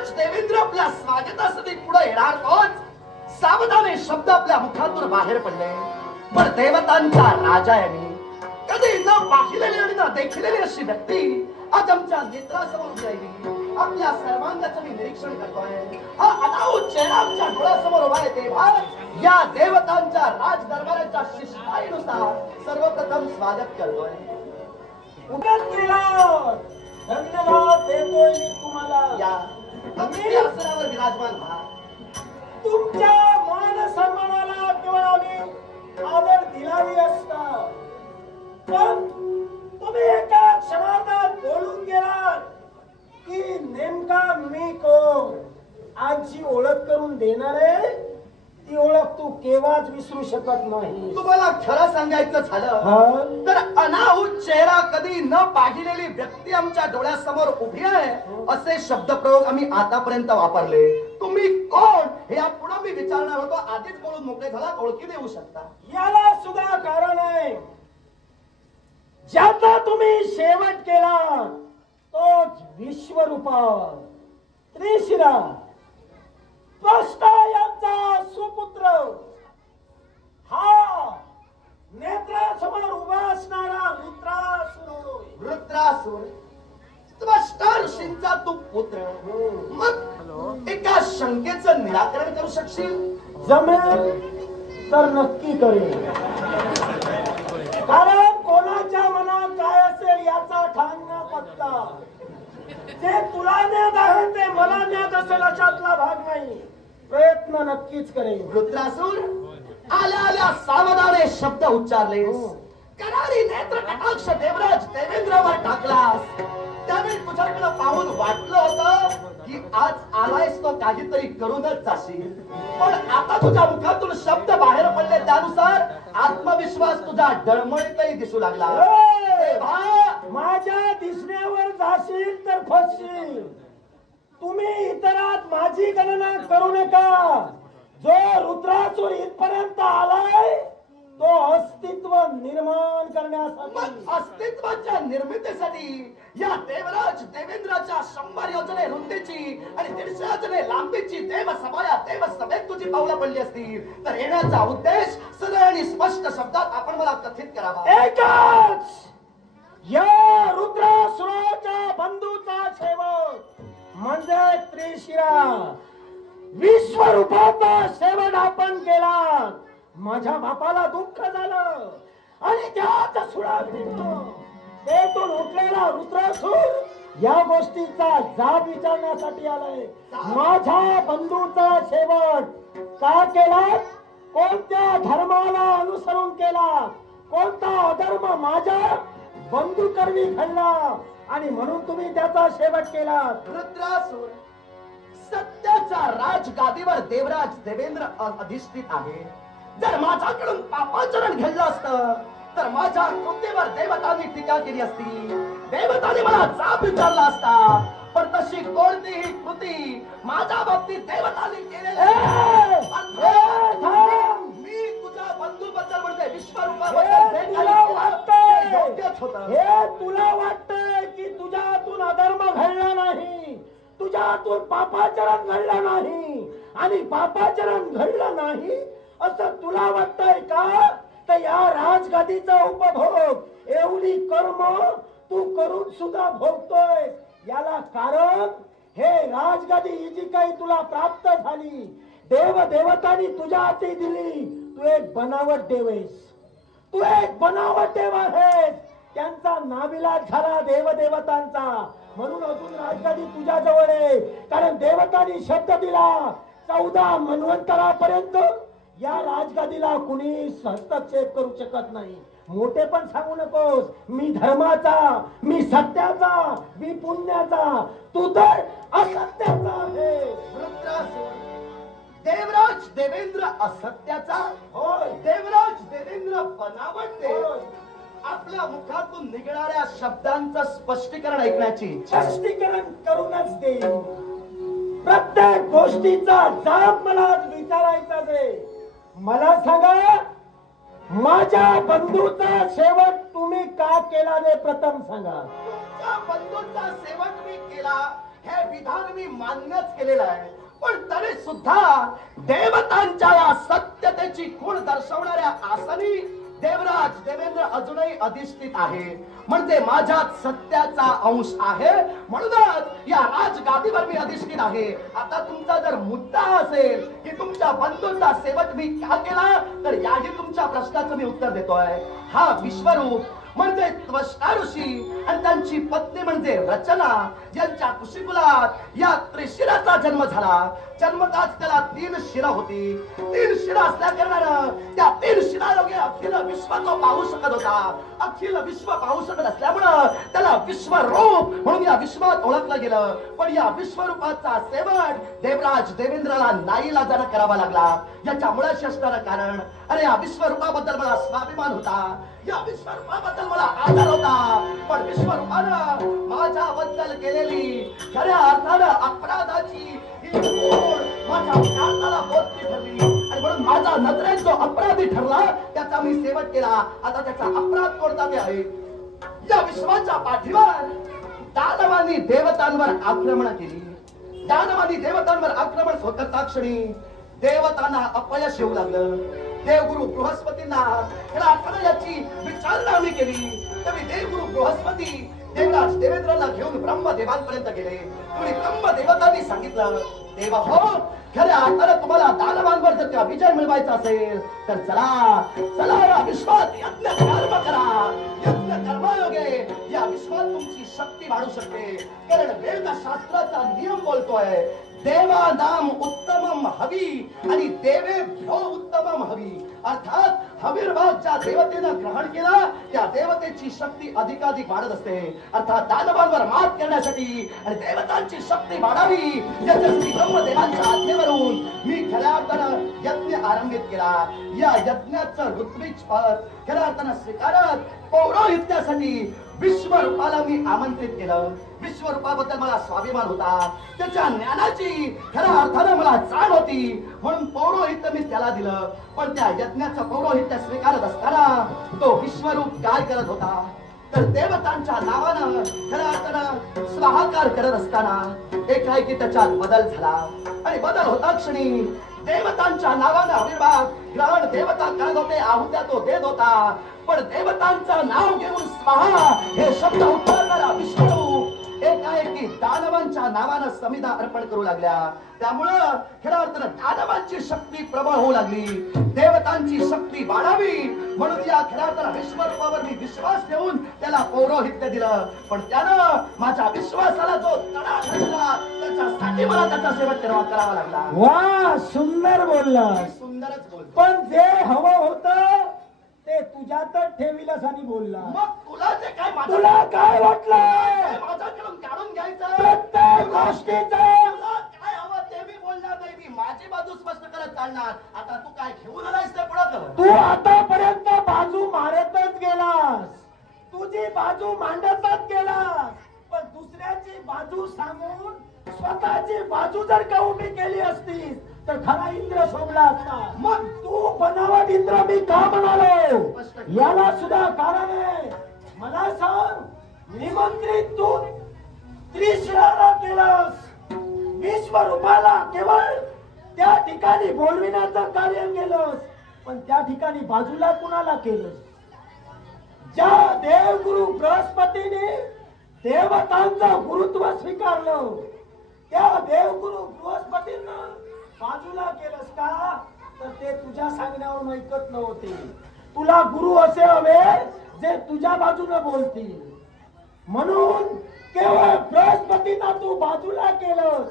देवराज देवेंद्र आपल्या स्वागतासाठी पुढे येणार तोच सावधाने शब्द आपल्या मुखातून बाहेर पडले. पण देवतांचा राजा यांनी कधी न पाहिलेली आणि न देखिलेली अशी व्यक्ती आज आमच्या नेत्रासमोर उभी राहिली. आपल्या सर्वांगाचं मी निरीक्षण करतोय. हा अनाऊत चेहरा आमच्या डोळ्यासमोर उभा आहे तेव्हा या देवतांच्या राज दरबाराच्या शिष्टाईनुसार सर्वप्रथम स्वागत करतोय. धन्यवाद देतोय मी तुम्हाला. या अगदी आसनावर विराजमान व्हा. तुमच्या मान सन्मानाला केवळ आम्ही आदर दिलावी असता, पण तुम्ही एका क्षणार्धात बोलून गेलात की नेमका मी कोण. आजची ओळख करून देणारे ती ओळख तू केव्हाच विसरू शकत नाही. तुम्हाला खरं सांगायचं झालं तर अनाहूत चेहरा कधी न पाहिलेली व्यक्ती आमच्या डोळ्यासमोर उभी आहे असे शब्दप्रयोग आम्ही आतापर्यंत वापरले. तुम्ही कोण हे यापुढे मी विचारणार होतो. आधीच बोलून मोकळे झाला. ओळखी देऊ शकता. याला सुद्धा कारण आहे. ज्याचा तुम्ही शेवट केला तोच विश्वरूपा त्रिशिरा त्वष्टा यांचा सुपुत्र, हा नेत्रासमोर उभा असणारा रुद्रासुर. रुद्रासुर त्वष्टा ऋषींचा तू पुत्र. मग एका शंकेचं निराकरण करू शकशील? जमेल तर नक्की करेल. कारण कोणाच्या मनात काय असेल याचा ठाण न पत्ता. जे तुला ज्ञात आहे ते मला ज्ञात असेल अशातला भाग नाही. प्रयत्न नक्कीच करेल. रुद्रासुर आल्या आल्या सावधाने शब्द उच्चारलेस. करारी नेत्र कटाक्ष देवराज देवेंद्रावर टाकलास. त्यावेळी तुझ्याकडे पाहून वाटलं होतं की आज आलायस तो काहीतरी करूनच जाशील. पण आता तुझ्या मुखातून शब्द बाहेर पडले त्यानुसार आत्मविश्वास तुझा डळमळीतही दिसू लागला. माझ्या दिसण्यावर जाशील तर फसशील. तुम्ही इतरात माझी गणना करू नका. जो रुद्रासुर इथपर्यंत आलाय तो अस्तित्व निर्माण करण्यासाठी, अस्तित्वाच्या निर्मितीसाठी या देवराज देवेंद्राच्या 100 योजने रुंदीची आणि 150 योजने लांबीची देव सभेत तुझी पावलं पडली असतील तर येण्याचा उद्देश सरळ आणि स्पष्ट शब्दात आपण मला कथित करावा. एकच या रुद्रासुराच्या बंधूचा शेवट म्हणजे त्रिशिरा विश्वरूपाचा शेवट आपण केला. माझ्या बापाला दुःख झालं आणि त्याच तेथून उठलेला रुद्रासुर या गोष्टीचा जाब विचारण्यासाठी आलाय. माझ्या बंधूचा शेवट का केला, कोणत्या धर्माला अनुसरून केला, कोणता अधर्म माझ्या बंधुकर्मी घडला आणि म्हणून तुम्ही त्याचा शेवट केला. रुद्रासुर सत्याच्या राजगादीवर देवराज देवेंद्र अधिष्ठित आहे. जर माझ्याकडून पापाचरण घडलं असतं तर माझ्या कृतीवर देवतांनी टीका केली असती. देवतांनी मला जाब विचारला असता. पण तशी कोणतीही कृती माझ्या बाबतीत देवतांनी केलेली मी तुझ्या बंधूबद्दल म्हणते विश्वरूपाबद्दल हे तुला वाटतंय की तुझ्यातून अधर्म घडला नाही, तुझ्यातून पापाचरण घडलं नाही आणि पापाचरण घडलं नाही असं तुला वाटतंय का? तर या राजगादीचा उपभोग एवढी कर्म तू करून सुद्धा भोगतोय. याला कारण हे राजगादी जी काही तुला प्राप्त झाली देव देवतांनी तुझ्या हाती दिली. तू एक बनावट देव आहेस. तू एक बनावट देव आहेस. त्यांचा नाविलाज झाला देवदेवतांचा म्हणून अजून राजगादी तुझ्या जवळ आहे. कारण देवतांनी शब्द दिला 14 मन्वंतरापर्यंत या राजगादीला कुणी हस्तक्षेप करू शकत नाही. मोठे पण सांगू नकोस. मी धर्माचा, मी सत्याचा, मी पुण्याचा, तू तर असत्याचा आहे. रुद्रासुर देवराज देवेंद्र असत्याचा होय. देवराज देवेंद्र बनावट देव. आपल्या मुखातून निघणाऱ्या शब्दांचं स्पष्टीकरण ऐकण्याची इच्छा. स्पष्टीकरण करूनच देईल. प्रत्येक गोष्टीचा जाब मला विचारायचा आहे. मला सांगा माझ्या बंधूचा शेवट तुम्ही का केला ते प्रथम सांगा. तुमच्या बंधूचा शेवट मी केला हे विधान मी मान्यच केलेलं आहे, पण तरी सुद्धा देवतांच्या या सत्यतेची खूण दर्शवणाऱ्या आसनी देवराज देवेंद्र अजूनही अधिष्ठित आहे. म्हणजे माझ्यात सत्याचा अंश आहे, म्हणूनच या राजगादीवर मी अधिष्ठित आहे. आता तुमचा जर मुद्दा असेल की तुमच्या बंधूंचा सेवक मी का केला, तर याही तुमच्या प्रश्नाचं मी उत्तर देतोय. हा विश्वरूप म्हणजे त्वष्टा ऋषी आणि त्यांची पत्नी म्हणजे रचना यांच्या कुशीकुलात या त्रिशिराचा जन्म झाला. जन्मताच त्याला 3 शिरा होती. 3 शिरा असल्या कारणानं त्या 3 शिरायोगे अखिल विश्व तो पाहू शकत होता. अखिल विश्व पाहू शकत असल्यामुळं त्याला विश्वरूप म्हणून या विश्वात ओळखलं गेलं. पण या विश्वरूपाचा सेवक देवराज देवेंद्रला नाईलाजानं करावा लागला. याच्या मुळाशी असणारं कारण, अरे या विश्वरूपाबद्दल मला स्वाभिमान होता, या विश्वरूपाबद्दल मला आदर होता, पण विश्वरूपानं माझ्याबद्दल केलेली खऱ्या अर्थानं अपराधाची ही खूण माझ्या प्राणाला बोधकी ठरली. आणि म्हणून माझा नजरेत जो अपराधी ठरला त्याचा मी सेवक केला. आता त्याचा अपराध कोणता ते आहे, या विश्वाच्या पाठीवर दानवांनी देवतांवर आक्रमण केली. दानवांनी देवतांवर आक्रमण करता क्षणी देवतांना अपयश येऊ लागलं. देवगुरु बृहस्पतींना याची विचारणा आम्ही केली. त्यावेळी देवगुरु बृहस्पती देवराज देवेंद्रला घेऊन ब्रह्मदेवांपर्यंत गेले. तुम्ही ब्रह्मदेवतांनी सांगितलं, देव हो, खऱ्या अर्थानं तुम्हाला दानवांवर जर का विजय मिळवायचा असेल तर चला चला या विश्वात यज्ञ कर्म करा. यज्ञ कर्मयोगे या विश्वात तुमची शक्ती वाढू शकते. कारण वेदशास्त्राचा नियम बोलतोय, देवानाम उत्तमम हवी आणि देवेभ्यो उत्तमम हवी. अर्थात हवीर्भाग ज्या देवतेनं ग्रहण केला त्या देवतेची शक्ती अधिकाधिक वाढत असते. अर्थात दानवांवर मात करण्यासाठी आणि देवतांची शक्ती वाढावी याच्यासाठी ब्रह्मदेवांच्या आज्ञेवरून मी खऱ्या अर्थानं यज्ञ आरंभित केला. या यज्ञाचं ऋत्विज पद खऱ्या अर्थानं स्वीकारत पौरोहित्यासाठी विश्वरूपाला मी आमंत्रित केलं. विश्वरूपाबद्दल मला स्वाभिमान होता, त्याच्या ज्ञानाची खऱ्या अर्थानं मला जाण होती, म्हणून पौरोहित्य मी त्याला दिलं. पण त्या यज्ञाचं पौरोहित्य स्वीकारत असताना तो विश्वरूप काय करत होता, तर देवतांच्या नावानं खऱ्या अर्थानं स्वाहाकार करत असताना एकाएकी त्याच्यात बदल झाला. आणि बदल होता क्षणी देवतांच्या नावानं अविर्भाव ग्रहण देवता करत होते, आहुत्या तो देत होता. पण देवतांचं नाव घेऊन स्वाहा हे शब्द उच्चारणारा विष्णू एकाएकी दानवांच्या नावानं समिधा अर्पण करू लागल्या. त्यामुळं खऱ्या अर्थानं दानवांची शक्ती प्रबळ होऊ लागली. देवतांची शक्ती वाढावी म्हणून या खऱ्या अर्थानं विश्वरूपावर मी विश्वास ठेवून त्याला पौरोहित्य दिलं. पण त्यानं माझ्या विश्वासाला जो तडा घातला त्याच्यासाठी मला त्याचा सेवक करावा लागला. वा, सुंदर बोलला. सुंदरच बोल. पण जे हवं होतं ते तुझ्यातच ठेविलंस आणि बोलला. मग तुला जे काय तुला काय वाटलंय माझ्याकडून काढून घ्यायचं, प्रत्येक गोष्टीचं तुला काय हवं ते मी बोलणार नाही. मी माझी बाजू स्पष्ट करत चालणार. आता तू काय घेऊन आलायस ते पुढं कर. तू आतापर्यंत बाजू मारतच गेलास, तुझी बाजू मांडतच गेलास. पण दुसऱ्याची बाजू सांगून स्वतःची बाजू जर का उभी केली असतीस तर खरा इंद्र शोभला असता. मग तू बनावट इंद्र मी का म्हणालो याला सुद्धा कारण आहे. मला सांग, निमंत्रित तू त्रिशिराला केलास, विश्वरूपाला केवळ त्या ठिकाणी बोलविण्याचं कार्य केलंस. पण त्या ठिकाणी बाजूला कुणाला केलंस? ज्या देवगुरु बृहस्पतीने देवतांचं गुरुत्व स्वीकारलं त्या देवगुरु बृहस्पतींना बाजूला केलंस का? तर ते तुझ्या सांगण्यावरून ऐकत नव्हते. तुला गुरु असे हवे जे तुझ्या बाजूने बोलतील. म्हणून केवळ बृहस्पतींना तू बाजूला केलंस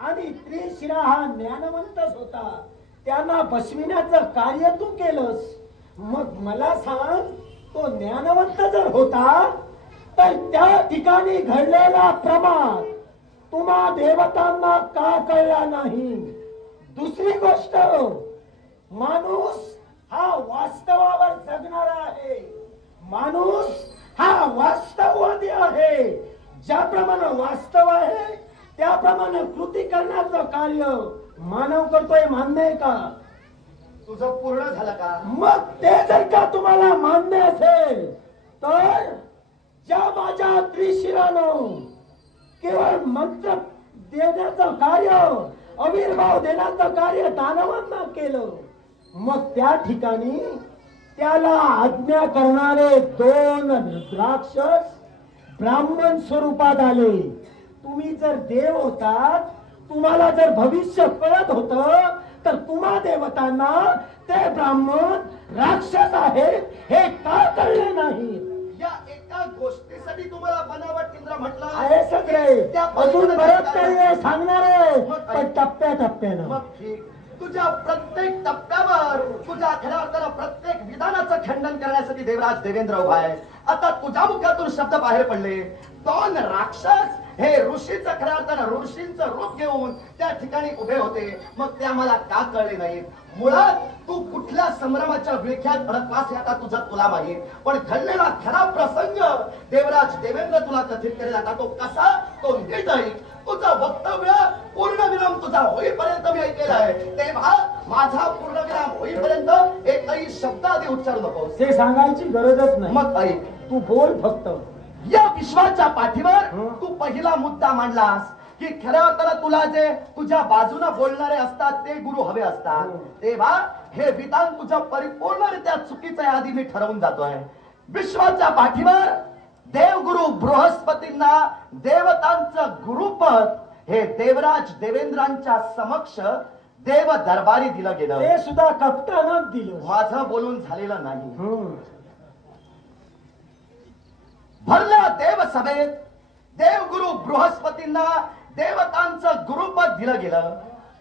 आणि त्रिशिरा हा ज्ञानवंतच होता, त्यांना बसविण्याचं कार्य तू केलंस. मग मला सांग, तो ज्ञानवंत जर होता तर त्या ठिकाणी घडलेला प्रमाद तुम्हा देवतांना का कळला नाही? दुसरी गोष्ट, माणूस हा वास्तवावर जगणारा आहे, माणूस हा वास्तववादी आहे. ज्याप्रमाणे वास्तव आहे त्याप्रमाणे कृती करण्याचं कार्य मानव करतोय. मान्य आहे का? तुझं पूर्ण झालं का? मग ते जर का तुम्हाला मान्य असेल तर ज्या माझ्या त्रिशिरानं केवळ मंत्र देण्याचं कार्य, आविर्भाव देण्याचं कार्य दानवांना केलं. मग त्या ठिकाणी त्याला आज्ञा करणारे 2 राक्षस ब्राह्मण स्वरूपात आले. तुम्ही जर देव होतात, तुम्हाला जर भविष्य कळत होत, तर तुम्हा देवतांना ते ब्राह्मण राक्षस आहेत हे का कळले नाही? या एका गोष्टीसाठी तुम्हाला बनावट इंद्र म्हटलं आहे सगळे. त्या अजून बरंच काही आहे सांगणार आहे, मग पण टप्प्याटप्प्यानं. मग ठीक, तुझ्या प्रत्येक टप्प्यावर तुझ्या खऱ्या अर्थानं प्रत्येक विधानाचं खंडन करण्यासाठी देवराज देवेंद्र उभा आहे. आता तुझ्या मुखातून शब्द बाहेर पडले. 2 राक्षस हे ऋषीचं खऱ्या अर्थानं ऋषींचं रूप घेऊन त्या ठिकाणी उभे होते. मग ते आम्हाला का कळले नाहीत? मुळात तू कुठल्या संभ्रमाच्या विळख्यात अडकलास हे आता तुला माहीत. पण घडलेला खरा प्रसंग देवराज देवेंद्र तुला कथित करेल. आता तो कसा, तो नीट ऐक. तुझं वक्तव्य पूर्णविराम तुझा होईपर्यंत मी ऐकलेला आहे. तेव्हा माझा पूर्णविराम होईपर्यंत एकही शब्द आधी उच्चारू नकोस. ते सांगायची गरजच नाही. मग ऐक, तू बोल फक्त. या विश्वाच्या पाठीवर तू पहिला मुद्दा मांडलास की खऱ्या अर्थानं तुला जे तुझ्या बाजूला बोलणारे असतात ते गुरु हवे असतात. तेव्हा हे विधान तुझं परिपूर्णरित्या चुकीचं आहे आधी मी ठरवून जातोय. विश्वाच्या पाठीवर देवगुरु बृहस्पतींना देवतांचं गुरुपद हे देवराज देवेंद्रांच्या समक्ष देव दरबारी दिलं गेलं. ते सुद्धा कप्तानच दिलं. माझं बोलून झालेलं नाही. भरल्या देव सभेत देवगुरु बृहस्पतींना देवतांचं गुरुपद दिलं गेलं.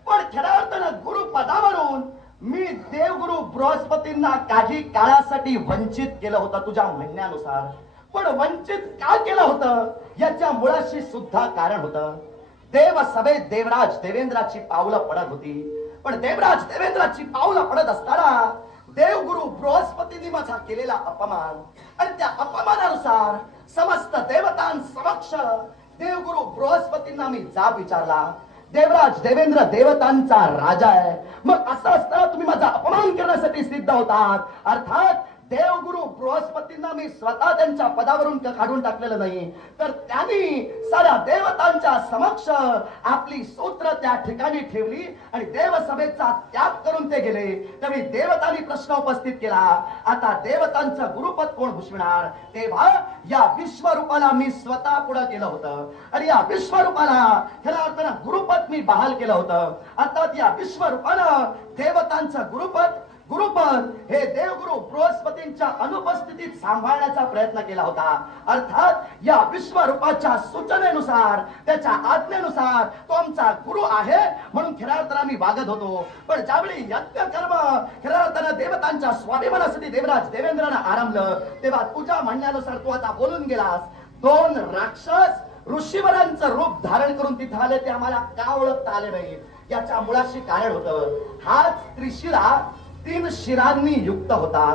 पण खऱ्या अर्थानं गुरुपदावरून मी देवगुरु बृहस्पतींना काही काळासाठी वंचित केलं होतं तुझ्या म्हणण्यानुसार. पण वंचित का केलं होतं याच्या मुळाशी सुद्धा कारण होतं. देव सभेत देवराज देवेंद्राची पावलं पडत होती. पण देवराज देवेंद्राची पावलं पडत असताना देवगुरु बृहस्पतींनी माझा केलेला अपमान आणि त्या अपमानानुसार समस्त देवतांसमक्ष देवगुरु बृहस्पतींना मी जाब विचारला. देवराज देवेंद्र देवतांचा राजा आहे, मग असं असताना तुम्ही माझा अपमान करण्यासाठी सिद्ध होतात. अर्थात देवगुरु बृहस्पतींना मी स्वतः त्यांच्या पदावरून काढून टाकलेलं नाही, तर त्यांनी साऱ्या देवतांच्या समक्ष आपली सूत्र त्या ठिकाणी ठेवली आणि देवसभेचा त्याग करून ते गेले. त्यावेळी देवतांनी प्रश्न उपस्थित केला, आता देवतांचं गुरुपद कोण भूषविणार? तेव्हा या विश्वरूपाला मी स्वतः पुढे केलं होतं आणि या विश्वरूपाला खऱ्या अर्थानं गुरुपद मी बहाल केलं होतं. अर्थात या विश्वरूपानं देवतांचं गुरुपद हे देवगुरु बृहस्पतींच्या अनुपस्थितीत सांभाळण्याचा प्रयत्न केला होता. अर्थात या विश्वरूपाच्या सूचनेनुसार, त्याच्या आज्ञेनुसार तो आमचा गुरु आहे म्हणून खऱ्या अर्थानं मी वागत होतो. पण ज्यावेळी यज्ञ कर्म खऱ्या अर्थानं देवतांच्या स्वाभिमानासाठी देवराज देवेंद्रानं आरंभलं, तेव्हा तुझ्या म्हणण्यानुसार तू आता बोलून गेलास. 2 राक्षस ऋषीवरांचं रूप धारण करून तिथे आले, ते आम्हाला का ओळखता आले नाही याच्या मुळाशी कारण होतं. हाच त्रिशिरा 3 शिरांनी युक्त होता.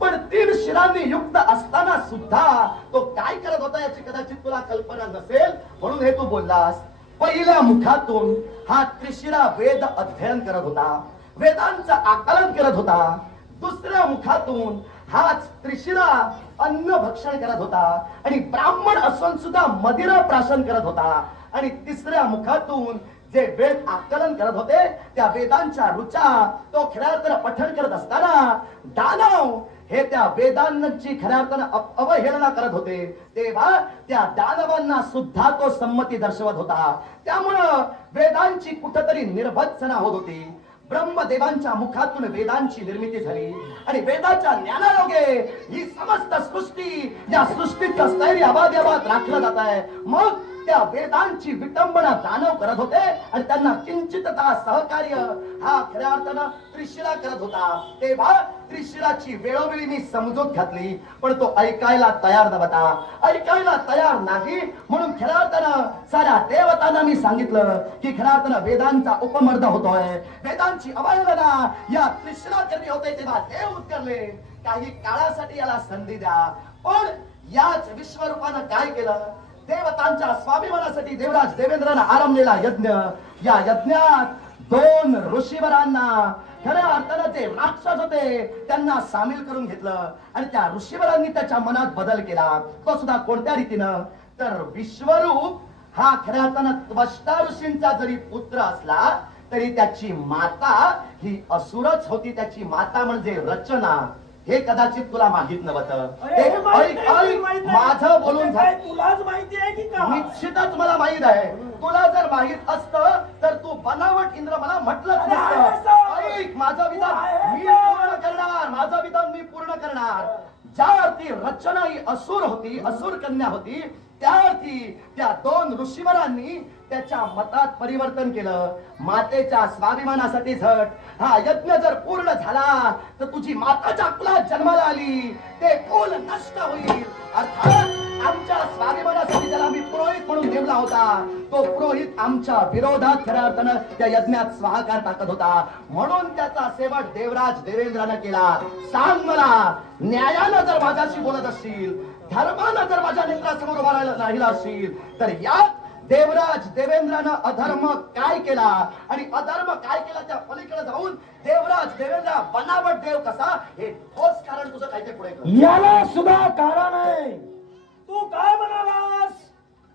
पण 3 शिरांनी युक्त असताना सुद्धा तो काय करत होता याची कदाचित तुला कल्पना नसेल, म्हणून हे तू बोललास. पहिल्या मुखातून हा त्रिशिरा वेद अध्ययन करत होता, वेदांचं आकलन करत होता. दुसऱ्या मुखातून हाच त्रिशिरा अन्न भक्षण करत होता आणि ब्राह्मण असून सुद्धा मदिरा प्राशन करत होता. आणि तिसऱ्या मुखातून जे वेद आकलन करत होते त्या वेदांच्या ऋचा तो खऱ्या अर्थानं पठण करत असताना दानव हे त्या वेदांची खऱ्या अर्थानं अवहेलना करत होते. तेव्हा त्या दानवांना सुद्धा तो संमती दर्शवत होता. त्यामुळं वेदांची कुठेतरी निर्भत्सना होत होती. ब्रह्मदेवांच्या मुखातून वेदांची निर्मिती झाली आणि वेदाच्या ज्ञानायोगे ही समस्त सृष्टी, या सृष्टीचं स्थैर्य आबाद राखलं जात आहे. मग त्या वेदांची विटंबना दानव करत होते आणि त्यांना किंचितता सहकार्य हा खऱ्या अर्थानं त्रिशिरा करत होता. तेव्हा त्रिशिराची वेळोवेळी मी समजूत घातली, पण तो ऐकायला तयार नव्हता, ऐकायला तयार नाही. म्हणून खऱ्या अर्थानं साऱ्या देवतांना मी सांगितलं की खऱ्या अर्थानं वेदांचा उपमर्द होतोय, वेदांची अवहेलना या त्रिशिरा करणी होते. तेव्हा देव उत्तरले, काही काळासाठी याला संधी द्या. पण याच विश्वरूपानं काय केलं? देवतांच्या स्वाभिमानासाठी देवराज देवेंद्रानं आरंभलेला यज्ञ, या यज्ञात 2 ऋषीवरांना खऱ्या अर्थानं ते राक्षस होते त्यांना सामील करून घेतलं आणि त्या ऋषीवरांनी त्याच्या मनात बदल केला. तो सुद्धा कोणत्या रीतीनं? तर विश्वरूप हा खऱ्या अर्थानं त्वष्टा ऋषींचा जरी पुत्र असला तरी त्याची माता ही असुरच होती. त्याची माता म्हणजे रचना. हे कदाचित तुला माहित नव्हतं. अरे, हे माहित नाही, माहित नाही. माझं बोलून काय तुलाच माहिती आहे की का? निश्चितच मला माहित आहे. तुला जर माहित असतं तर तू बनावट इंद्र मला म्हटलंच अरे, आहे नसतं. असं. ऐक, माझं विधान आहे मी असं. पूर्ण करणार. माझं विधान मी पूर्ण करणार. ज्या अर्थी रचना ही असुर होती, असुर कन्या होती, त्या अर्थी त्या दोन ऋषीवरांनी त्याच्या मतात परिवर्तन केलं. मातेच्या स्वाभिमानासाठी झट. हा यज्ञ जर पूर्ण झाला तर तुझी माताच्या कुलात जन्माला आली ते कुल नष्ट होईल. अर्थात आमच्या स्वाभिमानासाठी ज्याला आम्ही पुरोहित म्हणून नेमला होता तो पुरोहित आमच्या विरोधात खऱ्या अर्थानं त्या यज्ञात स्वाहाकार टाकत होता. म्हणून त्याचा शेवट देवराज देवेंद्रानं केला. सांग मला, न्यायानं जर माझ्याशी बोलत असशील, धर्मानं जर माझ्या नेत्रासमोर उभा राहिला असशील तर यात देवराज देवेंद्रानं अधर्म काय केला आणि अधर्म काय केला त्या पलीकडे जाऊन देवराज देवेंद्र बनावट देव कसा हे ठोस कारण तुझं काय ते पुढे कर. याला सुद्धा कारण आहे. तू काय म्हणालास?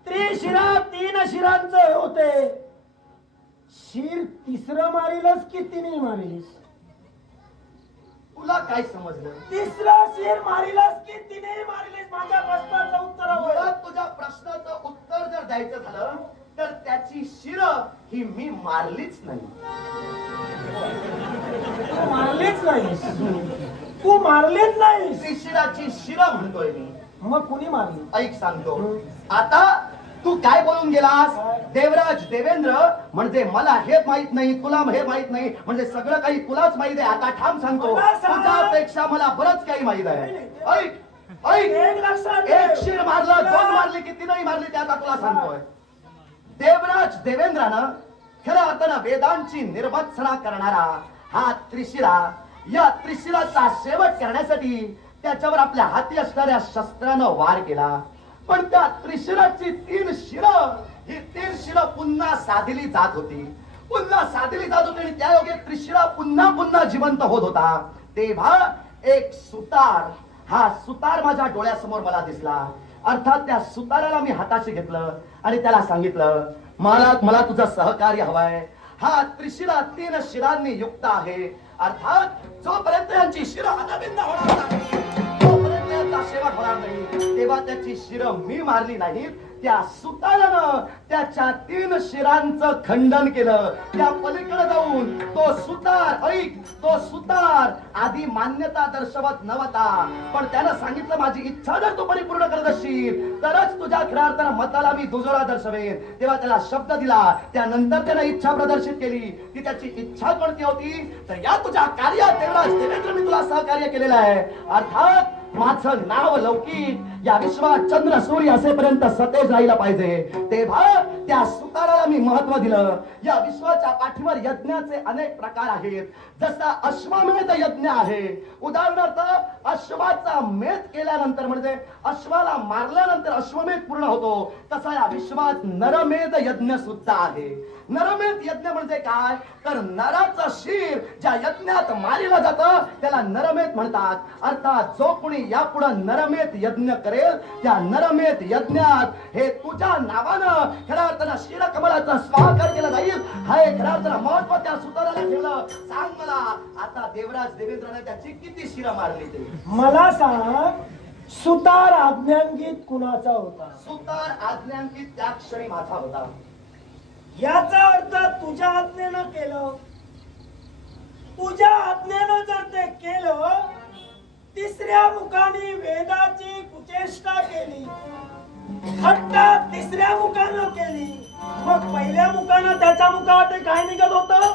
त्रिशिरा 3 शिरांचे होते. शिर तिसरं मारीलच की तिन्ही मारीलीस? तुला काय समजलं? तिसरा शिर मारीलच की तिन्ही मारीलीस? माझ्या प्रश्नाचं उत्तर हवं. मुळात तुझ्या प्रश्नाचं उत्तर जर द्यायचं झालं तर त्याची शिर ही मी मारलीच नाही. तू मारलीच नाहीस. तू मारलीच नाहीस. त्रिशिराची शिर म्हणतोय मी. मग कुणी मारली? ऐक सांगतो. आता तू काय बोलून गेलास? देवराज देवेंद्र म्हणजे मला हे माहित नाही, तुला हे माहित नाही, म्हणजे सगळं काही तुलाच माहित आहे. आता ठाम सांगतो, मला सांग. तुझ्यापेक्षा मला बरंच काही माहित आहे. ऐक ऐक, एक लक्षात ठेव. एक शिर मारला, 2 मारली की 3 मारली ते आता तुला सांगतोय. देवराज देवेंद्रानं खऱ्या अर्थानं वेदांची निर्भत्सना करणारा हा त्रिशिरा, या त्रिशिराचा शेवट करण्यासाठी त्याच्यावर आपल्या हाती असणाऱ्या शस्त्रानं वार केला. पण त्या त्रिशिराची 3 शिरं, ही 3 शिरं पुन्हा साधली जात होती. पुन्हा साधली जात होती आणि त्या योगे त्रिशिरा पुन्हा पुन्हा जिवंत होत होता. तेव्हा एक सुतार, हा सुतार माझ्या डोळ्यासमोर मला दिसला. अर्थात त्या सुताराला मी हाताशी घेतलं आणि त्याला सांगितलं, मला तुझं सहकार्य हवंय. हा त्रिशिरा 3 शिरांनी युक्त आहे. अर्थात जोपर्यंत यांची शिरं अनभिन्न होणार नाही तोपर्यंत यांचा शेवट होणार नाही. तेव्हा त्याची शिरं मी मारली नाहीत, त्या सुतारानं त्याच्या 3 शिरांचं खंडन केलं. त्या पलीकडे जाऊन तो सुतार, ऐक, तो सुतार आधी मान्यता दर्शवत नव्हता, पण त्यानं सांगितलं माझी इच्छा जर तू परिपूर्ण करत असशील तरच तुझ्या खऱ्या अर्थानं मताला मी दुजोरा दर्शवेन. तेव्हा त्याला शब्द दिला. त्यानंतर त्यानं इच्छा प्रदर्शित केली. ती त्याची इच्छा कोणती होती तर या तुझ्या कार्यात देवराज देवेंद्र मी तुला सहकार्य केलेलं आहे. अर्थात माझं नाव लौकिक या विश्वात चंद्र सूर्य असेपर्यंत सतेज राहिला पाहिजे. तेव्हा त्या सुताराला मी महत्व दिलं. या विश्वाच्या पाठीवर यज्ञाचे अनेक प्रकार आहेत. जसा अश्वमेध यज्ञ आहे, उदाहरणार्थ अश्वाचा मेध केल्यानंतर म्हणजे अश्वाला मारल्यानंतर अश्वमेध पूर्ण होतो, तसा या विश्वात नरमेध यज्ञ सुद्धा आहे. नरमेध यज्ञ म्हणजे काय तर नराचं शिर ज्या यज्ञात मारिलं जातं त्याला नरमेध म्हणतात. अर्थात जो कोणी यापुढे नरमेध यज्ञ करेल त्या नरमेध यज्ञात हे तुझ्या नावानं खऱ्या अर्थानं शिरकमलाचा स्वाहाकार केला जाईल. हा एक खऱ्या अर्थानं महत्व त्या सुताराला ठेवलं. सांग मला, आता देवराज देवेंद्रने त्याची किती शिरं मारली ते मला सांग. सुतार आज्ञांकित कुणाचा होता? सुतार आज्ञांकित त्या क्षणी माझा होता. याचा अर्थ तुझ्या आज्ञेनं केलं. तुझ्या आज्ञेनं जर ते केलं, तिसऱ्या मुखाने वेदाची कुचेष्टा केली, थट्टा तिसऱ्या मुखानं केली, मग पहिल्या मुखानं त्याच्या मुखात काय निघत होतं?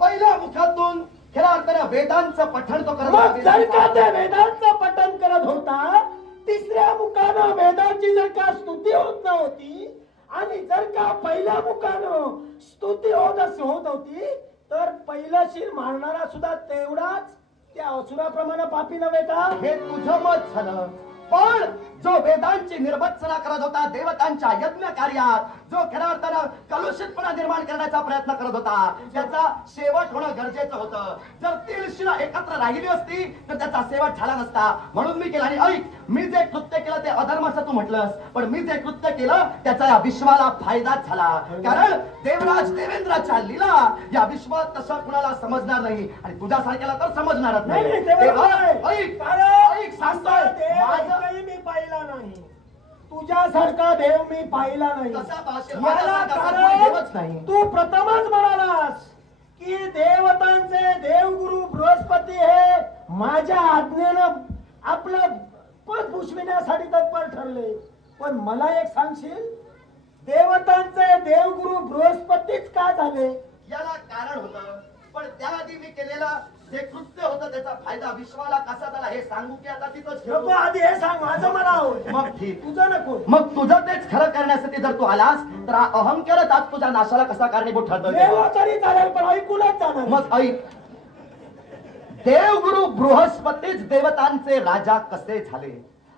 पहिल्या मुखातून खऱ्या अर्थानं वेदांचं पठण तो करत मग होता. जर का ते वेदांचं पठण करत होता, तिसऱ्या मुखानं वेदाची जर का स्तुती होत नव्हती आणि जर का पहिल्या मुखानं स्तुती होत होती तर पहिलं शिर मारणारा सुद्धा तेवढाच त्या असुराप्रमाणे पापी नव्हे का? हे तुझं मत झालं. पण जो वेदांची निर्वचना करत होता, देवतांच्या यज्ञ कार्यात जो खऱ्या अर्थानं कलुषितपणा निर्माण करण्याचा प्रयत्न करत होता, त्याचा शेवट होणं गरजेचं होतं. जर ती शिळा एकत्र राहिली असती तर त्याचा शेवट झाला नसता. म्हणून मी केला. आणि ऐक, मी जे कृत्य केलं ते अधर्माचं तू म्हटलंस, पण मी जे कृत्य केलं त्याचा या विश्वाला फायदाच झाला. कारण देवराज देवेंद्राच्या लीला या विश्वात तसं कुणाला समजणार नाही आणि तुझ्यासारख्याला तर समजणारच नाही. तेव्हा ऐक, ऐक, सांगतोय माझं मी पाहिला नाही, तुझ्यासारखा देव मी पाहिला नाही. कसा पाहशील? याला माझ्यासारखा कारण देवच नाही. तू प्रथमच म्हणालास की देवतांचे देवगुरु बृहस्पती हे माझ्या आज्ञेनं आपलं पद भूषविण्यासाठी तत्पर ठरले. पण मला एक सांगशील, देवतांचे देवगुरु बृहस्पतीच का झाले? याला कारण होतं, पण त्याआधी मी केलेलं जे कृत्य होतं त्याचा फायदा विश्वाला कसा झाला हे सांगू की आता तिथंच नको, ठेवू? आधी हे सांग, माझं मला आवड. मग ठीक. तुझं नको. मग तुझं तेच खरं करण्यासाठी जर तू आलास तर हा अहंकारच आज तुझ्या नाशाला कसा कारणीभूत ठरतो? देवा तरी चालेल, पण ऐकूनच जाणार. मग ऐक, देवगुरु बृहस्पतीच देवतांचे राजा कसे झाले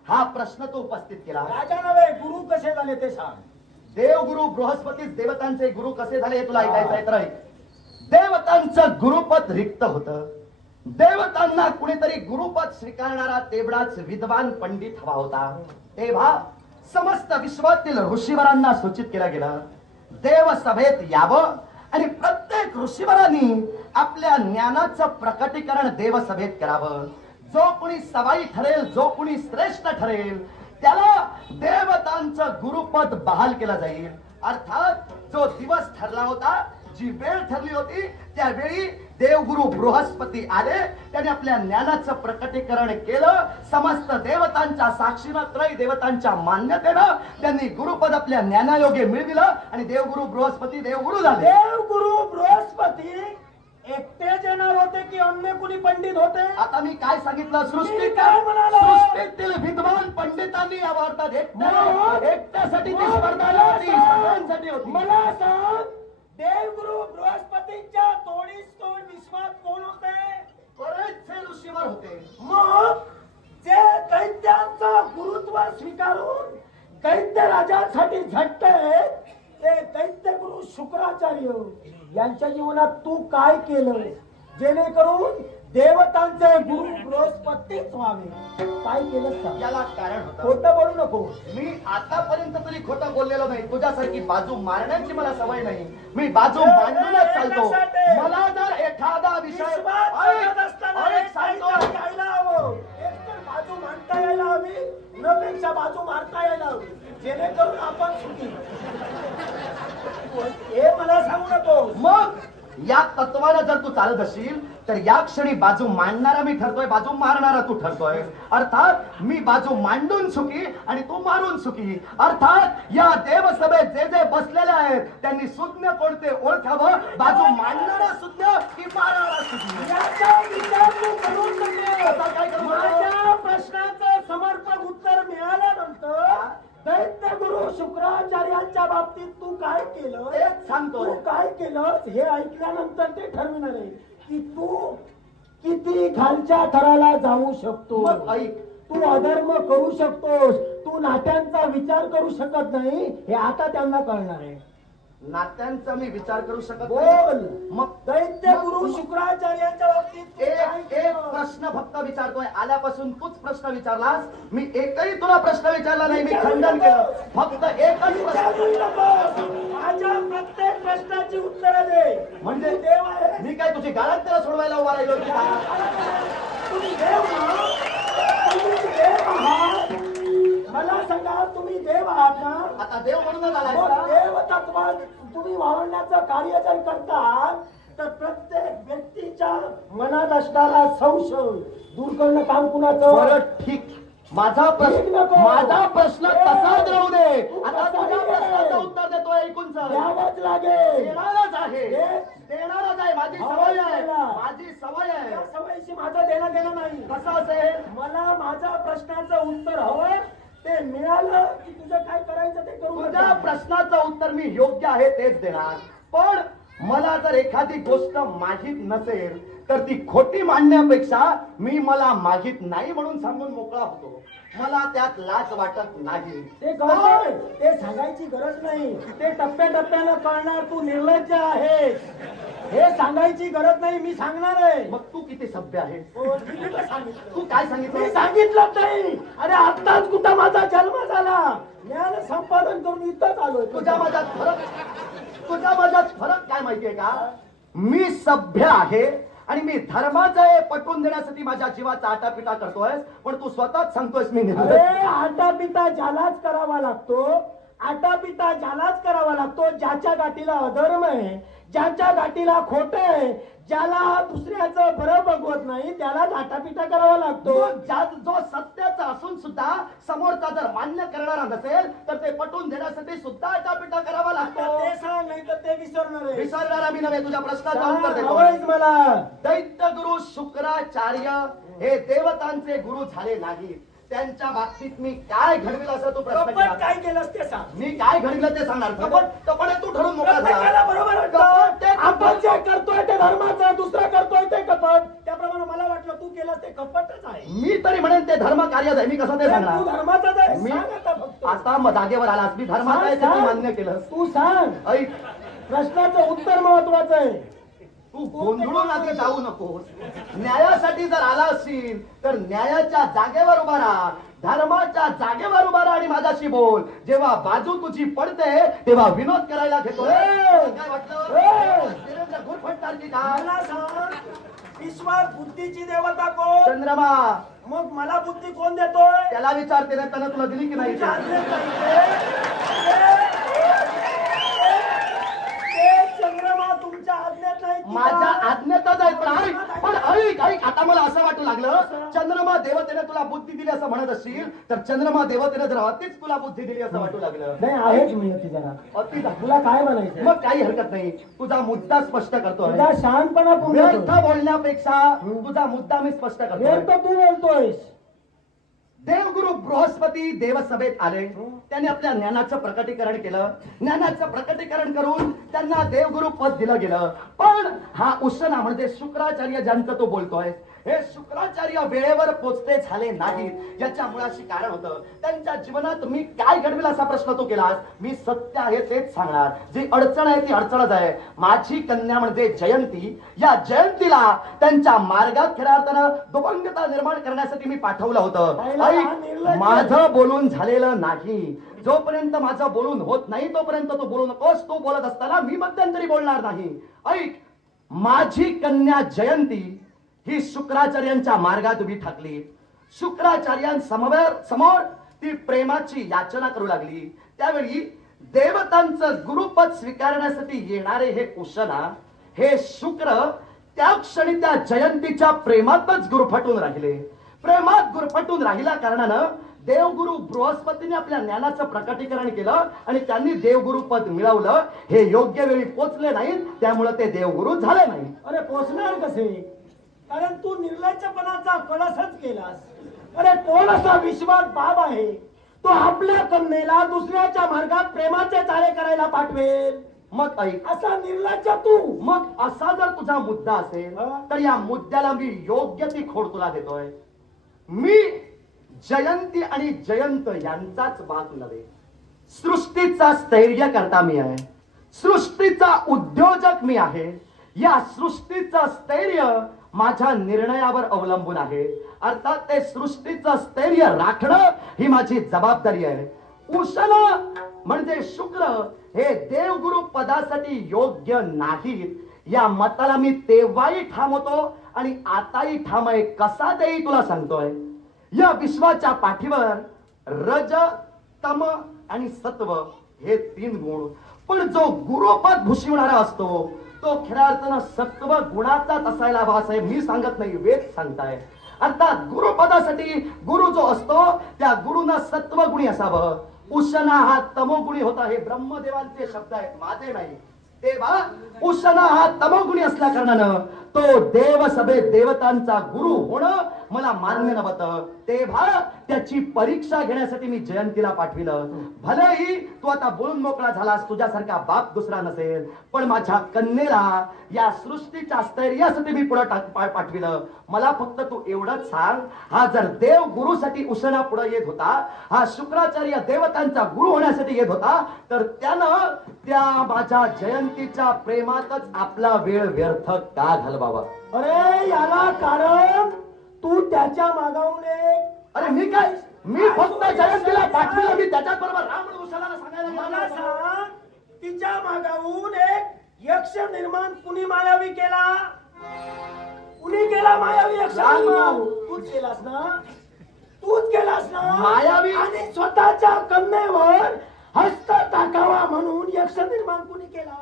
हा प्रश्न तू उपस्थित केला. राजा नव्हे, गुरु कसे झाले ते सांग. देवगुरु बृहस्पतीच देवतांचे गुरु कसे झाले हे तुला ऐकायचं आहे तर ऐक. देवतांचं गुरुपद रिक्त होतं. देवतांना कुणीतरी गुरुपद स्वीकारणारा तेवढाच विद्वान पंडित हवा होता. तेव्हा समस्त विश्वातील ऋषीवरांना सूचित केलं गेलं, देवसभेत यावं आणि प्रत्येक ऋषीवरांनी आपल्या ज्ञानाचं प्रकटीकरण देवसभेत करावं. जो कोणी सवाई ठरेल, जो कोणी श्रेष्ठ ठरेल त्याला देवतांचं गुरुपद बहाल केलं जाईल. अर्थात जो दिवस ठरला होता, जी वेळ ठरली होती, त्यावेळी देवगुरु बृहस्पती आले. त्याने आपल्या ज्ञानाचं प्रकटीकरण केलं. समस्त देवतांच्या साक्षीनं, त्रय देवतांच्या मान्यतेनं त्यांनी गुरुपद आपल्या ज्ञानायोगे मिळविलं आणि देवगुरु बृहस्पती देवगुरु झाले. देवगुरु बृहस्पती एकटेच येणार होते की अन्य कुणी पंडित होते? आता मी काय सांगितलं? मी काय म्हणालो? सृष्टीतील विद्वान पंडितांनी या वार्तात एकट्यासाठी ती स्पर्धा नव्हती, सगळ्यांसाठी होती. मला सांग, देवगुरु बृहस्पतींच्या तोडीस तोड विश्वात कोण होते? बरेचसे ऋषीवर होते. मग जे दैत्यांचं गुरुत्व स्वीकारून दैत्य राजांसाठी झटते ते दैत्य गुरु शुक्राचार्य यांच्या जीवनात तू काय केलं जेणेकरून देवतांचे गुरु बृहस्पतीच व्हावे? काय केलं सांग. याला कारण होतं. खोटं बोलू नको. मी आतापर्यंत तरी खोटं बोललेलो नाही. तुझ्यासारखी बाजू मारण्याची मला सवय नाही. मी बाजू मांडूनच चालतो. मला जर एखादा विषय बाजू मांडता यायला हवी, उन्हापेक्षा बाजू मारता यायला हवी, जेणेकरून आपण सुखी. हे मला सांगू नको. मग या तत्वानं जर तू चालत असशील तर या क्षणी बाजू मांडणारा मी ठरतोय, बाजू मारणारा तू ठरतोय. अर्थात मी बाजू मांडून सुखी आणि तू मारून सुखी. अर्थात या देवसभेत जे जे बसलेले आहेत त्यांनी सुज्ञ कोणते ओळखावं, बाजू मांडणारा सुज्ञ की मारणारा सुज्ञ. याचा विचार तू करून नये. आता काय करू? माझ्या प्रश्नाचं समर्पक उत्तर मिळाल्यानंतर दैत्य गुरु शुक्राचार्यांच्या बाबतीत तू काय केलं, तेच सांगतो. तू काय केलं हे ऐकल्यानंतर ते ठरविणार आहे की तू किती खालच्या थराला जाऊ शकतो. मग ऐक, तू अधर्म करू शकतोस, तू नात्यांचा विचार करू शकत नाही, हे आता त्यांना कळणार आहे. नात्यांचा मी विचार करू शकत बोल. नाही. मग दैत्य गुरु शुक्राचार्यांच्या बाबतीत तू काय एक केलं? प्रश्न फक्त विचारतोय. आल्यापासून तूच प्रश्न विचारलास. मी एकही तुला प्रश्न विचारला नाही. मी खंडन केलं. फक्त एकच विचारू प्रश्न. नको. माझ्या प्रत्येक प्रश्नाची उत्तरं दे. म्हणजे देव आहे. मी काय तुझी गाळात सोडवायला उभा राहिलो की काय? तुम्ही देव आहात? तुम्ही देव आहात? मला सांगा, तुम्ही देव आहात ना? आता देव म्हणूनच आलाय मग का? देव तत्वात तुम्ही वावरण्याचं कार्य जर करतात तर प्रत्येक व्यक्तीच्या मनात असणारा संशय दूर करणं काम कुणाचं? बरं ठीक. माझा ठीक प्रश्न नको. माझा प्रश्न तसाच राहू दे. तू आता कसा तुझ्या दे? प्रश्नाचं उत्तर देतोय ऐकून सर. द्यावंच लागेल. देणारच आहे. दे. देणारच आहे. माझी हो, सवय आहे. देणार. माझी सवय आहे. या सवयीशी माझं देणं घेणं नाही. कसं असेल? मला माझ्या प्रश्नाचं उत्तर हवं, ते मिळालं की तुझं काय करायचं ते करू तुझ्या नका. प्रश्नाचं उत्तर मी योग्य आहे तेच देणार. पण मला जर एखादी गोष्ट माहीत नसेल तर ती खोटी मांडण्यापेक्षा मी मला माहीत नाही म्हणून सांगून मोकळा होतो. मला त्यात लाज वाटत नाही. ते कळतंय, ते सांगायची गरज नाही. ते टप्प्याटप्प्यानं कळणार. तू निर्लज्ज आहेस हे सांगायची गरज नाही. मी सांगणार आहे. मग तू किती सभ्य आहेस? हो, मी तुला सांगितलं. तू काय मी सांगितलं? सांगितलं नाही. अरे आत्ताच कुठं माझा जन्म झाला. ज्ञान संपादन करून इथंच आलोय. तुझ्या माझ्यात फरक काय माहितीये का? मी सभ्य आहे आणि मी धर्माचं हे पटवून देण्यासाठी माझ्या जीवाचा आटापिटा करतोय, पण तू स्वतःच सांगतोयस मी निर्लज्ज. अरे आटापिटा ज्यालाच करावा लागतो. आटापिटा ज्यालाच करावा लागतो ज्याच्या गाठीला अधर्म आहे, ज्याच्या गाठीला खोट आहे, ज्याला दुसऱ्याचं बरं बघवत नाही त्यालाच आटापिटा करावा लागतो. जो सत्याचा असून सुद्धा समोरचा जर मान्य करणारा नसेल तर ते पटवून देण्यासाठी सुद्धा आटापिटा करावा आता लागतो. ते सांग, नाही तर ते विसरणार आहे. विसरणारा मी नव्हे. तुझ्या प्रश्नाचं उत्तर देतो. हवंयच मला. दैत्य गुरु शुक्राचार्य हे देवतांचे गुरु झाले नाहीत. त्यांच्या बाबतीत मी काय घडविलं असं तू प्रश्न कपट केला. काय केलंस ते सांग. मी काय घडविलं ते सांगणार. कपट तू ठरवून मोकळा प्रत्येकाला झाला. बरोबर कपट वाटतं. ते- आपण जे करतोय ते धर्माचं, दुसरा करतोय ते कपट. त्याप्रमाणे मला वाटलं तू केलं ते कपटच आहे. मी तरी म्हणेन ते धर्म कार्य आहे. मी कसं ते तू सांगणार? धर्माचाच आहे. मी सांग आता फक्त. आता मग जागेवर आलास. मी धर्माचा आहे ते तू मान्य केलंस. तू सांग. ऐक, प्रश्नाचं उत्तर महत्वाचं आहे. तू गोंधळून आधी जाऊ नकोस. न्यायासाठी जर आला असशील तर न्यायाच्या जागेवर उभा राहा, धर्माच्या जागेवर उभा राहा आणि माझ्याशी बोल. जेव्हा बाजू तुझी पडते तेव्हा विनोद करायला घेतोय. काय वाटलं? देवेंद्र गुरफटणार की काय? मला सांग, ईश्वर बुद्धीची देवता कोण? चंद्रमा. मग मला बुद्धी कोण देतोय? त्याला विचारते ना, त्यानं तुला दिली की नाही? तुमच्या आज्ञेत नाही ते चंद्रमा तुमच्या आज्ञेत नाही की माझ्या काय? आज्ञेतच आहे. पण ऐक आता मला असं वाटू लागलं, चंद्रमा देवतेने तुला बुद्धी दिली असं म्हणत असशील तर चंद्रमा देवतेने जर अतिच तुला बुद्धी दिली असं वाटू लागलं. नाही आहेच मी होती जरा. अति झालं. तुला काय म्हणायचं? मग काही हरकत नाही. तुझा मुद्दा स्पष्ट करतोय. तुझा शहाणपणा पूर्ण व्यर्थ बोलण्यापेक्षा तुझा मुद्दा मी स्पष्ट करतोय. व्यर्थ तू बोलतोयस. देवगुरु बृहस्पती देवसभेत आले. त्यांनी आपल्या ज्ञानाचं प्रकटीकरण केलं. ज्ञानाचं प्रकटीकरण करून त्यांना देवगुरु पद दिलं गेलं. पण हा उशना म्हणजे शुक्राचार्य ज्यांचं तो बोलतोय, हे शुक्राचार्य वेळेवर पोचते झाले नाहीत. याच्या मुळाशी कारण होतं त्यांच्या जीवनात मी काय घडविलं असा प्रश्न तो केलास. मी सत्य आहे तेच सांगणार. जी अडचण आहे ती अडचणच आहे. माझी कन्या म्हणजे जयंती. या जयंतीला त्यांच्या मार्गात खऱ्या अर्थानं दुभंगता निर्माण करण्यासाठी मी पाठवलं होतं. माझं बोलून झालेलं नाही. जोपर्यंत माझं बोलून होत नाही तोपर्यंत तो बोलू नकोस. तो बोलत असताना मी मध्यंतरी बोलणार नाही. ऐक, माझी कन्या जयंती ही शुक्राचार्यांच्या मार्गात उभी ठाकली. शुक्राचार्यांसमोर ती प्रेमाची याचना करू लागली. त्यावेळी देवतांचं गुरुपद स्वीकारण्यासाठी येणारे हे उशना, हे शुक्र त्या क्षणी त्या जयंतीच्या प्रेमातच गुरफटून राहिले. प्रेमात गुरफटून राहिल्या कारणानं देवगुरु बृहस्पतीने आपल्या ज्ञानाचं प्रकटीकरण केलं आणि त्यांनी देवगुरु पद मिळवलं. हे योग्य वेळी पोचले नाहीत त्यामुळे ते देवगुरु झाले नाही. अरे पोचणार कसे? कारण तू निर्लज्जपणाचा कळसच केलास. अरे कोण असा विश्वास बाब आहे तो आपल्या कन्येला दुसऱ्याच्या मार्गात प्रेमाचे चाळे करायला पाठवेल? मग ऐक, असा निर्लज्ज तू. मग असा जर तुझा मुद्दा असेल तर या मुद्द्याला मी योग्य ती खोड तुला देतोय. मी जयंती आणि जयंत यांचाच भाग नव्हे. सृष्टीचा स्थैर्यकर्ता मी आहे. सृष्टीचा उद्योजक मी आहे. या सृष्टीचं स्थैर्य माझ्या निर्णयावर अवलंबून आहे. अर्थात ते सृष्टीचं स्थैर्य राखणं ही माझी जबाबदारी आहे. उशना म्हणजे शुक्र हे देवगुरु पदासाठी योग्य नाहीत या मताला मी तेव्हाही ठाम होतो आणि आताही ठाम आहे. कसा तेही तुला सांगतोय. या विश्वाच्या पाठीवर रज, तम आणि सत्व हे 3 गुण. पण जो गुरुपद भूषविणारा असतो तो खऱ्या अर्थानं सत्व गुणाचाच असायला हवा असं मी सांगत नाही, वेद सांगताय. अर्थात गुरुपदासाठी गुरु जो असतो त्या गुरुना सत्वगुणी असावं. उशना हा तमोगुणी होता. हे ब्रह्मदेवांचे शब्द आहेत, माझे नाही. तेव्हा उशना हा तमोगुणी असल्या कारणानं तो देवसभेत देवतांचा गुरु होणं मला मान्य नव्हतं. तेव्हा त्याची परीक्षा घेण्यासाठी मी जयंतीला पाठविलं. भलेही तू आता बोलून मोकळा झालास, तुझ्यासारखा बाप दुसरा नसेल, पण माझ्या कन्येला या सृष्टीच्या स्थैर्यासाठी मी पुढे पाठविलं. मला फक्त तू एवढंच सांग, हा जर देव गुरुसाठी उसणा पुढे येत होता, हा शुक्राचार्य देवतांचा गुरु होण्यासाठी येत होता, तर त्यानं त्या माझ्या जयंतीच्या प्रेमातच आपला वेळ व्यर्थ का घालवावा? अरे याला कारण तू त्याच्या मागाहून एक. अरे मी फक्त जयंतीला पाठविलं, मी त्याच्याच बरोबर राम उसाला सांगायला मला गेलो. सांग, तिच्या मागाहून एक यक्ष निर्माण कुणी मायावी केला? कुणी केला मायावी यक्ष सांग निर्माण? ना. तूच केलास ना? तूच केलास ना? मायावी? आणि स्वतःच्या कन्येवर हस्त टाकावा म्हणून यक्ष निर्माण कुणी केला?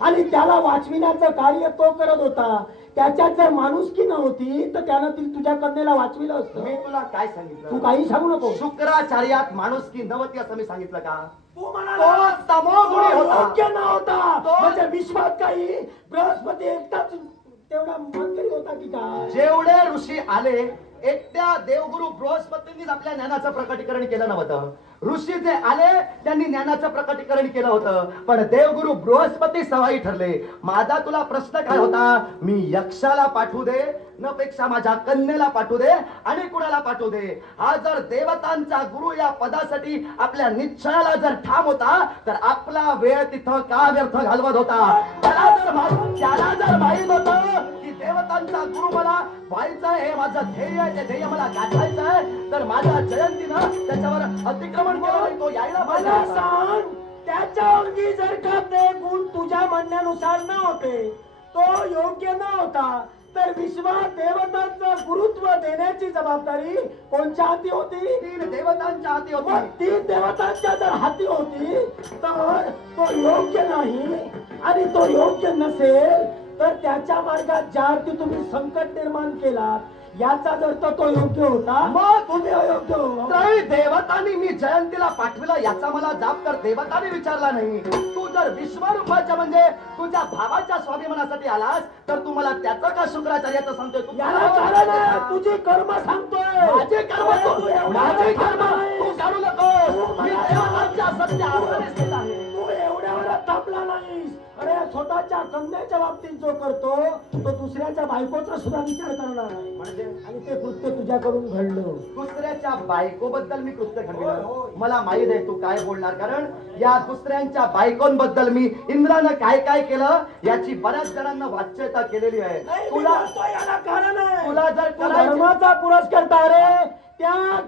आणि त्याला वाचविण्याचं कार्य तो करत होता. त्याच्यात जर माणुसकी नव्हती तर त्यानं तुझ्या कन्येला वाचविलं असतं. मी तुला काय तू सांगितलं? काही सांगू नको. शुक्राचार्यात माणुसकी नव्हती असं मी सांगितलं का? तू तो तमोगुणी होता. योग्य नव्हता. तो- म्हणजे विश्वात काही बृहस्पती एकटाच तेवढा मनकरी होता की काय? जेवढे ऋषी आले, एकट्या देवगुरु बृहस्पतींनीच आपल्या ज्ञानाचं प्रकटीकरण केलं नव्हतं. ऋषी जे आले त्यांनी ज्ञानाचं प्रकटीकरण केलं होतं, पण देवगुरु बृहस्पती सवाई ठरले. माझा तुला प्रश्न काय होता? मी यक्षाला पाठवू दे न पेक्षा माझ्या कन्येला पाठवू दे आणि कुणाला पाठवू दे? हा जर देवतांचा गुरु या पदासाठी आपल्या निश्चयाला जर ठाम होता, तर आपला वेळ तिथं का व्यर्थ घालवत होता? त्याला जर माहित होतं की देवतांचा गुरु मला व्हायचं आहे, हे माझं ध्येय आहे, ते ध्येय मला गाठायचं आहे, तर माझ्या जयंतीनं त्याच्यावर अतिक्रमण केलं नाही. तो यायला पाहिजे मला होता. सांग, त्याच्या अंगी जर का ते गुण तुझ्या म्हणण्यानुसार न होते, तो योग्य न होता, तर विश्वात देवतांचं गुरुत्व देण्याची जबाबदारी कोणच्या हाती होती? 3 देवतांच्या हाती मग होती. 3 देवतांच्या जर हाती होती तर तो योग्य नाही. आणि तो योग्य नसेल तर त्याच्या मार्गात ज्या अर्थी तुम्ही संकट निर्माण केला, याचा जर तो योग्य होता, मग तुम्ही अयोग्य हो. तरी देवतांनी मी जयंतीला पाठविलं याचा मला जाब तर देवतांनी विचारला नाही. तू जर विश्वरूपाच्या म्हणजे तुझ्या भावाच्या स्वाभिमानासाठी आलास, तर तू मला त्याचं का शुक्राचार्याचं सांगतोय? तू याला कारण आहे, तुझी कर्म सांगतोय. माझे कर्म तू एवढा माझे मोठा कर्म नाहीस. तू काढू नको. मी देवतांच्या सत्य आसने स्थित आहे. तू एवढ्यावर तापला नाहीस. अरे स्वतःच्या कन्याच्या बाबतीत जो करतो तो दुसऱ्याच्या बायकोचा सुद्धा विचार करणार नाही. म्हणजे आणि ते कृत्य तुझ्याकडून घडलं. दुसऱ्याच्या बायकोबद्दल मी कृत्य होय, घडविलं. होय. मला माहित आहे तू काय बोलणार, कारण या दुसऱ्यांच्या बायकोंबद्दल मी इंद्रानं काय काय केलं याची बऱ्याच जणांना वाच्यता केलेली आहे. नाही, तुला मी बोलतोय याला कारण आहे. तुला जर तू करायचं- धर्माचा पुरस्कार रे त्या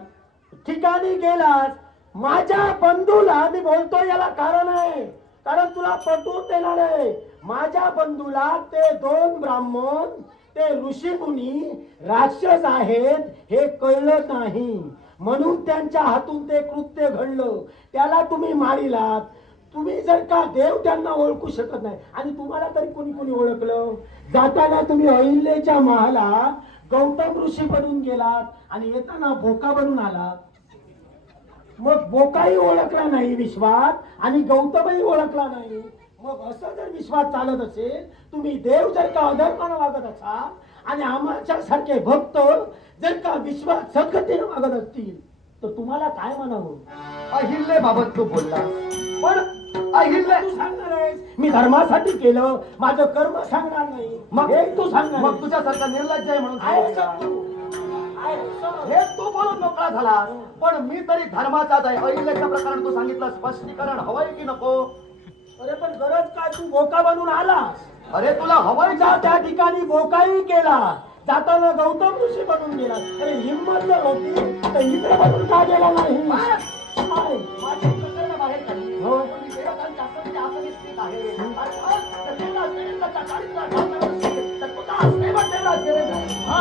ठिकाणी गेलास. माझ्या बंधूला मी बोलतो याला कारण आहे, कारण तुला पटवून देणार आहे. माझ्या बंधूला ते 2 ब्राह्मण, ते ऋषीमुनी राक्षस आहेत हे कळलं नाही, म्हणून त्यांच्या हातून ते कृत्य घडलं. त्याला तुम्ही मारिलात. तुम्ही जर का देव त्यांना ओळखू शकत नाही, आणि तुम्हाला तरी कोणी कोणी ओळखलं? जाताना तुम्ही अहिल्याच्या महालात गौतम ऋषी बनून गेलात आणि येताना बोका बनून आलात. मग बोकाही ओळखला नाही विश्वात आणि गौतमही ओळखला नाही. मग असं जर विश्वात चालत असेल, तुम्ही देव जर का अधर्मानं वागत असाल आणि आमच्या सारखे भक्त जर का विश्वात सद्गतीनं वागत असतील, तर तुम्हाला काय म्हणावं? अहिल्याबाबत तू बोलला, पण अहिल्या तू सांगणार आहेस मी धर्मासाठी केलं, माझं कर्म सांगणार नाही. मग हे तू सांगणार मग आहेस. तुझ्यासारखा निर्लज्ज आहे म्हणून आहेस सांगितलं का का? तू? आहेस का? हे तू बोलून मोकळा झाला, पण मी तरी धर्माचाच आहे. अहिल्याचं प्रकरण तू सांगितलं, स्पष्टीकरण हवंय की नको? अरे पण गरज काय, तू बोका बनून आलास. अरे तुला हवंय जा का? त्या ठिकाणी बोकाही केला, जाताना गौतम ऋषी बनून गेला. अरे हिंमत जर होती तर इंद्र बनून का गेला नाही? काय? माझी प्रकरणं बाहेर काढली. हो. पण मी देवतांच्या आसनामध्ये आसनी स्थित आहे. अर्थात, तर देवला देवेंद्राच्या चारित्र्यात भावनेवर स्थित, तर तुझा असणे पण देवला देवेंद्र. हा